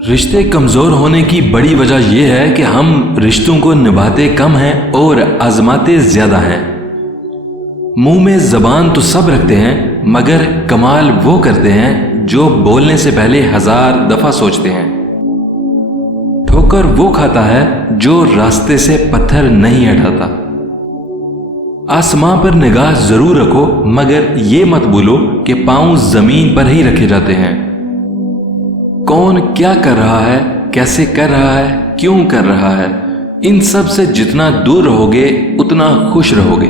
رشتے کمزور ہونے کی بڑی وجہ یہ ہے کہ ہم رشتوں کو نبھاتے کم ہیں اور آزماتے زیادہ ہیں۔ منہ میں زبان تو سب رکھتے ہیں، مگر کمال وہ کرتے ہیں جو بولنے سے پہلے 1000 دفعہ سوچتے ہیں۔ ٹھوکر وہ کھاتا ہے جو راستے سے پتھر نہیں ہٹاتا۔ آسمان پر نگاہ ضرور رکھو، مگر یہ مت بھولو کہ پاؤں زمین پر ہی رکھے جاتے ہیں۔ کون کیا کر رہا ہے، کیسے کر رہا ہے، کیوں کر رہا ہے، ان سب سے جتنا دور رہو گے اتنا خوش رہو گے۔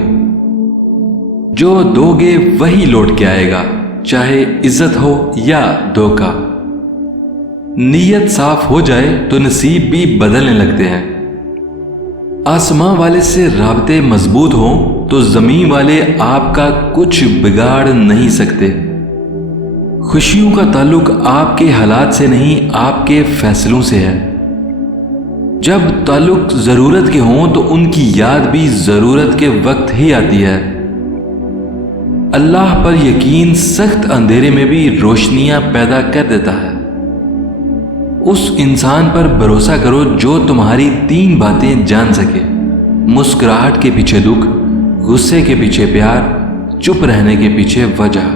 جو دو گے وہی لوٹ کے آئے گا، چاہے عزت ہو یا دھوکہ۔ نیت صاف ہو جائے تو نصیب بھی بدلنے لگتے ہیں۔ آسمان والے سے رابطے مضبوط ہوں تو زمین والے آپ کا کچھ بگاڑ نہیں سکتے۔ خوشیوں کا تعلق آپ کے حالات سے نہیں، آپ کے فیصلوں سے ہے۔ جب تعلق ضرورت کے ہوں تو ان کی یاد بھی ضرورت کے وقت ہی آتی ہے۔ اللہ پر یقین سخت اندھیرے میں بھی روشنیاں پیدا کر دیتا ہے۔ اس انسان پر بھروسہ کرو جو تمہاری 3 باتیں جان سکے: مسکراہٹ کے پیچھے دکھ، غصے کے پیچھے پیار، چپ رہنے کے پیچھے وجہ۔